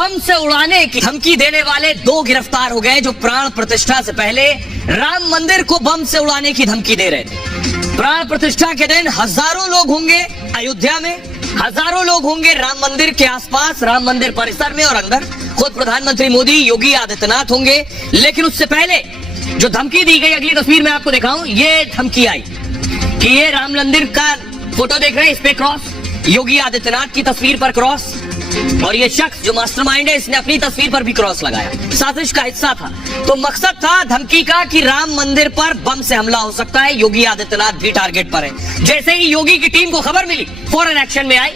बम से उड़ाने की धमकी देने वाले 2 गिरफ्तार हो गए जो प्राण प्रतिष्ठा से पहले राम मंदिर को बम से उड़ाने की धमकी दे रहे थे। प्राण प्रतिष्ठा के दिन हजारों लोग होंगे अयोध्या में, हजारों लोग होंगे राम मंदिर के आसपास, राम मंदिर परिसर में और अंदर। खुद प्रधानमंत्री मोदी, योगी आदित्यनाथ होंगे। लेकिन उससे पहले जो धमकी दी गई, अगली तस्वीर में आपको दिखाऊं, ये धमकी आई कि ये राम मंदिर का फोटो देख रहे हैं, इस पे क्रॉस, योगी आदित्यनाथ की तस्वीर पर क्रॉस, और ये शख्स जो मास्टरमाइंड है इसने अपनी तस्वीर पर भी क्रॉस लगाया। साजिश का हिस्सा था। तो मकसद था धमकी का कि राम मंदिर पर बम से हमला हो सकता है, योगी आदित्यनाथ भी टारगेट पर है। जैसे ही योगी की टीम को खबर मिली, फौरन एक्शन में आई।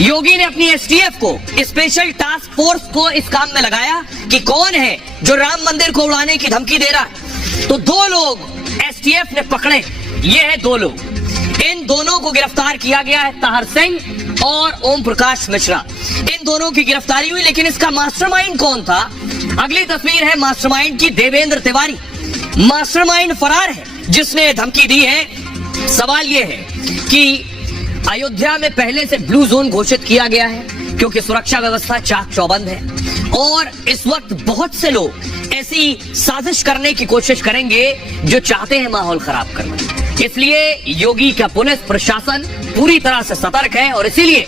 योगी ने अपनी एसटीएफ को, स्पेशल टास्क फोर्स को इस काम में लगाया कि कौन है जो राम मंदिर को उड़ाने की धमकी दे रहा है। तो 2 लोग एसटीएफ ने पकड़े। ये है 2 लोग। इन दोनों को गिरफ्तार किया गया है, ताहर सिंह और ओम प्रकाश मिश्रा। इन दोनों की गिरफ्तारी हुई। लेकिन इसका मास्टरमाइंड कौन था? अगली तस्वीर है मास्टरमाइंड की, देवेंद्र तिवारी। मास्टरमाइंड फरार है जिसने धमकी दी है। सवाल यह है कि अयोध्या में पहले से ब्लू जोन घोषित किया गया है क्योंकि सुरक्षा व्यवस्था चाक चौबंद है और इस वक्त बहुत से लोग ऐसी साजिश करने की कोशिश करेंगे जो चाहते हैं माहौल खराब करना। इसलिए योगी का पुलिस प्रशासन पूरी तरह से सतर्क है और इसीलिए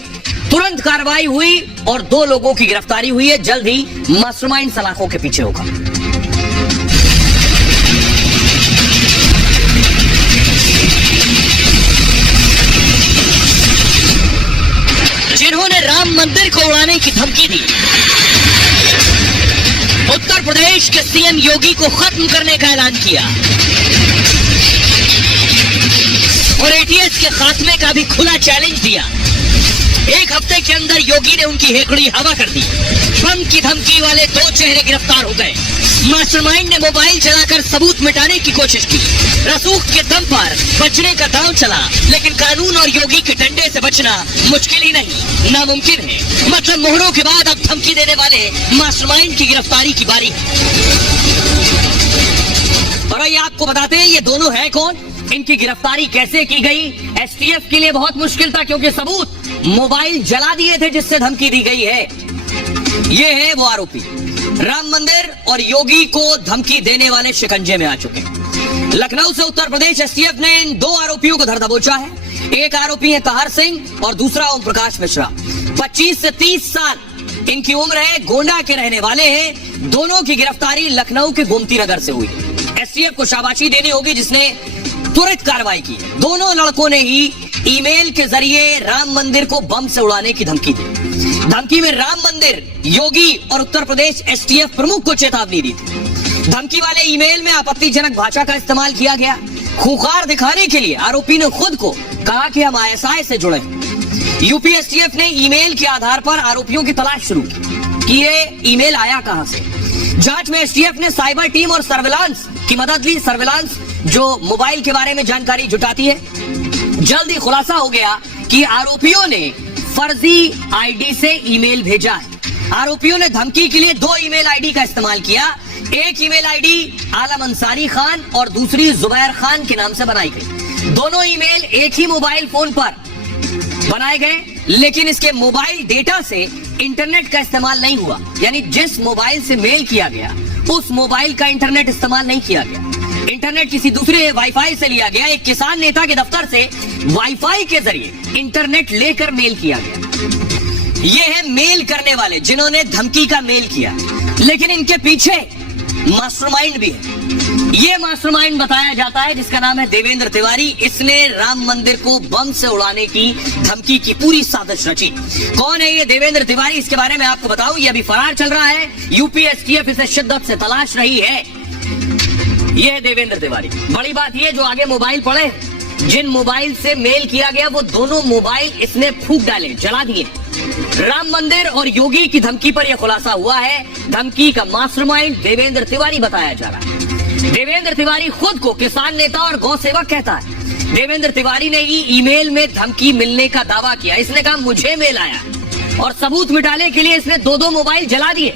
तुरंत कार्रवाई हुई और 2 लोगों की गिरफ्तारी हुई है। जल्द ही मास्टरमाइंड सलाखों के पीछे होगा। जिन्होंने राम मंदिर को उड़ाने की धमकी दी, उत्तर प्रदेश के सीएम योगी को खत्म करने का ऐलान किया और एटीएस के खात्मे का भी खुला चैलेंज दिया। 1 हफ्ते के अंदर योगी ने उनकी हेकड़ी हवा कर दी। बम की धमकी वाले 2 चेहरे गिरफ्तार हो गए। मास्टरमाइंड ने मोबाइल चलाकर सबूत मिटाने की कोशिश की। रसूख के दम पर बचने का दांव चला, लेकिन कानून और योगी के डंडे से बचना मुश्किल ही नहीं, नामुमकिन है। मतलब मोहरों के बाद अब धमकी देने वाले मास्टरमाइंड की गिरफ्तारी की बारी है। और ये आपको बताते हैं ये दोनों है कौन, इनकी गिरफ्तारी कैसे की गई। एसटीएफ के लिए बहुत मुश्किल था क्योंकि सबूत मोबाइल जला दिए थे जिससे धमकी दी गई है। ये है वो आरोपी, राम मंदिर और योगी को धमकी देने वाले शिकंजे में आ चुके हैं। लखनऊ से उत्तर प्रदेश एसटीएफ ने इन 2 आरोपियों को धर दबोचा है। एक आरोपी है ताहर सिंह और दूसरा ओम प्रकाश मिश्रा। 25 से 30 साल इनकी उम्र है, गोंडा के रहने वाले हैं। दोनों की गिरफ्तारी लखनऊ के गोमती नगर से हुई। एसटीएफ को शाबाशी देनी होगी जिसने तुरंत कार्रवाई की है। दोनों लड़कों ने ही ईमेल के जरिए राम मंदिर को बम से उड़ाने की धमकी दी। धमकी में राम मंदिर, योगी और उत्तर प्रदेश एसटीएफ प्रमुख को चेतावनी दी थी। धमकी वाले ईमेल में आपत्तिजनक भाषा का इस्तेमाल किया गया। खूंखार दिखाने के लिए आरोपी ने खुद को कहा कि हम आईएसआई से जुड़े हैं। यूपी एसटीएफ ने ईमेल के आधार पर आरोपियों की तलाश शुरू की कि ये ईमेल आया कहां से। जांच में एसटीएफ ने साइबर टीम और सर्विलांस की मदद ली। सर्विलांस जो मोबाइल के बारे में जानकारी जुटाती है। जल्द ही खुलासा हो गया कि आरोपियों ने फर्जी आईडी से ईमेल भेजा है। आरोपियों ने धमकी के लिए 2 ईमेल आईडी का इस्तेमाल किया। एक ईमेल आईडी आलम अंसारी खान और दूसरी जुबैर खान के नाम से बनाई गई। दोनों ईमेल एक ही मोबाइल फोन पर बनाए गए, लेकिन इसके मोबाइल डेटा से इंटरनेट का इस्तेमाल नहीं हुआ। यानी जिस मोबाइल से मेल किया गया उस मोबाइल का इंटरनेट इस्तेमाल नहीं किया गया। इंटरनेट किसी दूसरे वाईफाई से लिया गया। एक किसान नेता के दफ्तर से वाईफाई के जरिए इंटरनेट लेकर मेल किया गया। ये है मेल करने वाले जिन्होंने धमकी का मेल किया, लेकिन इनके पीछे मास्टरमाइंड भी है। ये मास्टरमाइंड बताया जाता है जिसका नाम है देवेंद्र तिवारी। इसने राम मंदिर को बम से उड़ाने की धमकी की पूरी साजिश रची। कौन है ये देवेंद्र तिवारी, इसके बारे में आपको बताऊं। ये अभी फरार चल रहा है। यूपी एसटीएफ इसे शिद्दत से तलाश रही है। ये है देवेंद्र तिवारी। बड़ी बात ये, जो आगे मोबाइल पड़े, जिन मोबाइल से मेल किया गया वो दोनों मोबाइल इसने फूंक डाले, जला दिए। राम मंदिर और योगी की धमकी पर यह खुलासा हुआ है। धमकी का मास्टरमाइंड देवेंद्र तिवारी बताया जा रहा है। देवेंद्र तिवारी खुद को किसान नेता और गौ सेवक कहता है। देवेंद्र तिवारी ने ही ईमेल में धमकी मिलने का दावा किया। इसने कहा मुझे मेल आया और सबूत मिटाने के लिए इसने 2 मोबाइल जला दिए।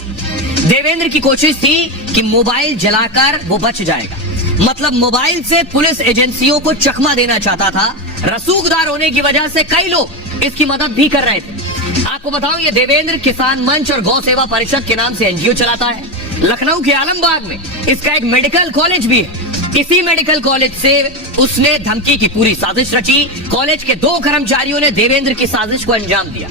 देवेंद्र की कोशिश थी कि मोबाइल जलाकर वो बच जाएगा। मतलब मोबाइल से पुलिस एजेंसियों को चकमा देना चाहता था। रसूखदार होने की वजह से कई लोग इसकी मदद भी कर रहे थे। आपको बताऊं, ये देवेंद्र किसान मंच और गौ सेवा परिषद के नाम से एनजीओ चलाता है। लखनऊ के आलमबाग में इसका एक मेडिकल कॉलेज भी है। इसी मेडिकल कॉलेज से उसने धमकी की पूरी साजिश रची। कॉलेज के 2 कर्मचारियों ने देवेंद्र की साजिश को अंजाम दिया।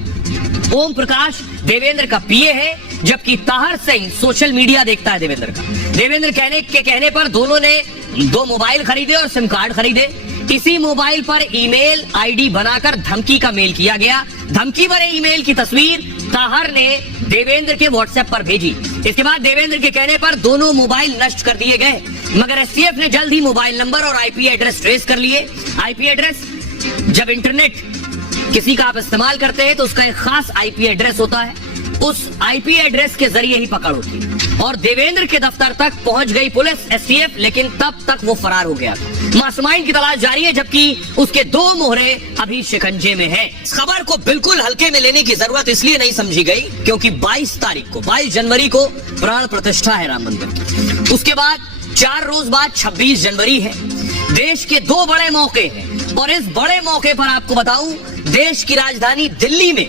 ओम प्रकाश देवेंद्र का पीए है, जबकि ताहर सिंह सोशल मीडिया देखता है देवेंद्र का। देवेंद्र के कहने पर दोनों ने 2 मोबाइल खरीदे और सिम कार्ड खरीदे। इसी मोबाइल पर ईमेल आईडी बनाकर धमकी का मेल किया गया। धमकी भरे ईमेल की तस्वीर ताहर ने देवेंद्र के व्हाट्सएप पर भेजी। इसके बाद देवेंद्र के कहने पर दोनों मोबाइल नष्ट कर दिए गए, मगर एसटीएफ ने जल्द ही मोबाइल नंबर और आईपी एड्रेस ट्रेस कर लिए। आईपी एड्रेस, जब इंटरनेट किसी का आप इस्तेमाल करते हैं तो उसका एक खास आईपी एड्रेस होता है, उस आईपी एड्रेस के जरिए ही पकड़ होती है। और देवेंद्र के दफ्तर तक पहुंच गई पुलिस, एसटीएफ, लेकिन तब तक वो फरार हो गया। मास्टरमाइंड की तलाश जारी है, जबकि उसके 2 मोहरे अभी शिकंजे में हैं। इस खबर को बिल्कुल हल्के में लेने की जरूरत इसलिए नहीं समझी गई क्योंकि 22 जनवरी को प्राण प्रतिष्ठा है राम मंदिर की। उसके बाद 4 रोज बाद 26 जनवरी है। देश के 2 बड़े मौके हैं और इस बड़े मौके पर आपको बताऊं, देश की राजधानी दिल्ली में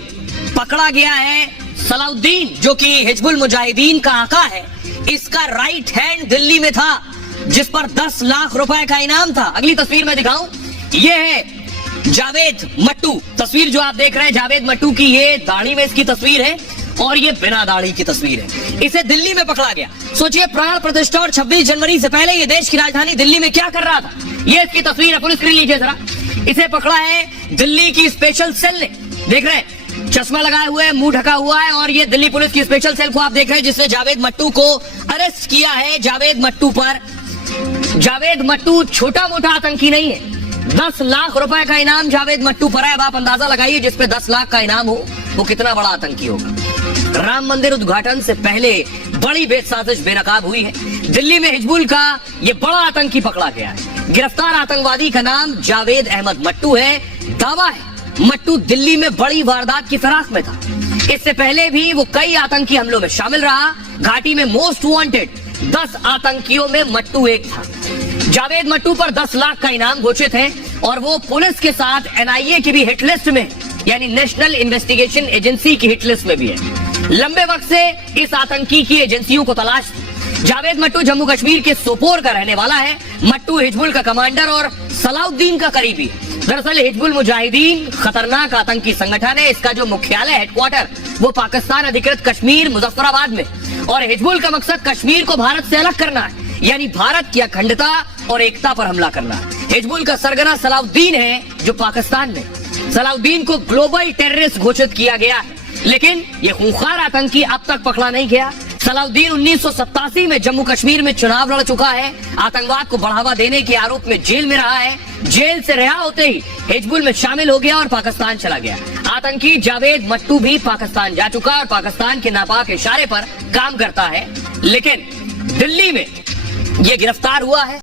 पकड़ा गया है सलाउद्दीन, जो कि हिजबुल मुजाहिदीन का आका है। इसका राइट हैंड दिल्ली में था, जिस पर 10 लाख रुपए का इनाम था। अगली तस्वीर में दिखाऊं, ये है जावेद मट्टू। तस्वीर जो आप देख रहे हैं जावेद मट्टू की, ये दाढ़ी में इसकी तस्वीर है और ये बिना दाढ़ी की तस्वीर है। इसे दिल्ली में पकड़ा गया। सोचिए, प्राण प्रतिष्ठा और 26 जनवरी से पहले ये देश की राजधानी दिल्ली में क्या कर रहा था। ये इसकी तस्वीर है, फुल स्क्रीन लीजिए जरा। इसे पकड़ा है दिल्ली की स्पेशल सेल ने। देख रहे हैं, चश्मा लगाए हुए है, मुंह ढका हुआ है, और ये दिल्ली पुलिस की स्पेशल सेल को आप देख रहे हैं, जिसने जावेद मट्टू को अरेस्ट किया है। जावेद मट्टू छोटा मोटा आतंकी नहीं है। 10 लाख रुपए का इनाम जावेद मट्टू पर है। अब आप अंदाजा लगाइए, जिसपे 10 लाख का इनाम हो वो कितना बड़ा आतंकी होगा। राम मंदिर उद्घाटन से पहले बड़ी बेसाजिश बेनकाब हुई है। दिल्ली में हिजबुल का ये बड़ा आतंकी पकड़ा गया है। गिरफ्तार आतंकवादी का नाम जावेद अहमद मट्टू है। दावा है मट्टू दिल्ली में बड़ी वारदात की फिराक में था। इससे पहले भी वो कई आतंकी हमलों में शामिल रहा। घाटी में मोस्ट वांटेड 10 आतंकियों में मट्टू एक था। जावेद मट्टू पर 10 लाख का इनाम घोषित है और वो पुलिस के साथ एनआईए की भी हिटलिस्ट में, यानी नेशनल इन्वेस्टिगेशन एजेंसी की हिटलिस्ट में भी है। लंबे वक्त से इस आतंकी की एजेंसियों को तलाश थी। जावेद मट्टू जम्मू कश्मीर के सोपोर का रहने वाला है। मट्टू हिजबुल का कमांडर और सलाउद्दीन का करीबी है। दरअसल हिजबुल मुजाहिदीन खतरनाक आतंकी संगठन है। इसका जो मुख्यालय हेडक्वार्टर वो पाकिस्तान अधिकृत कश्मीर मुजफ्फराबाद में, और हिजबुल का मकसद कश्मीर को भारत से अलग करना है, यानी भारत की अखंडता और एकता पर हमला करना है। हिजबुल का सरगना सलाउद्दीन है, जो पाकिस्तान में। सलाउद्दीन को ग्लोबल टेररिस्ट घोषित किया गया है, लेकिन ये खूंखार आतंकी अब तक पकड़ा नहीं गया। सलाउद्दीन 1987 में जम्मू कश्मीर में चुनाव लड़ चुका है। आतंकवाद को बढ़ावा देने के आरोप में जेल में रहा है। जेल से रिहा होते ही हिजबुल में शामिल हो गया और पाकिस्तान चला गया। आतंकी जावेद मट्टू भी पाकिस्तान जा चुका और पाकिस्तान के नापाक इशारे पर काम करता है, लेकिन दिल्ली में ये गिरफ्तार हुआ है।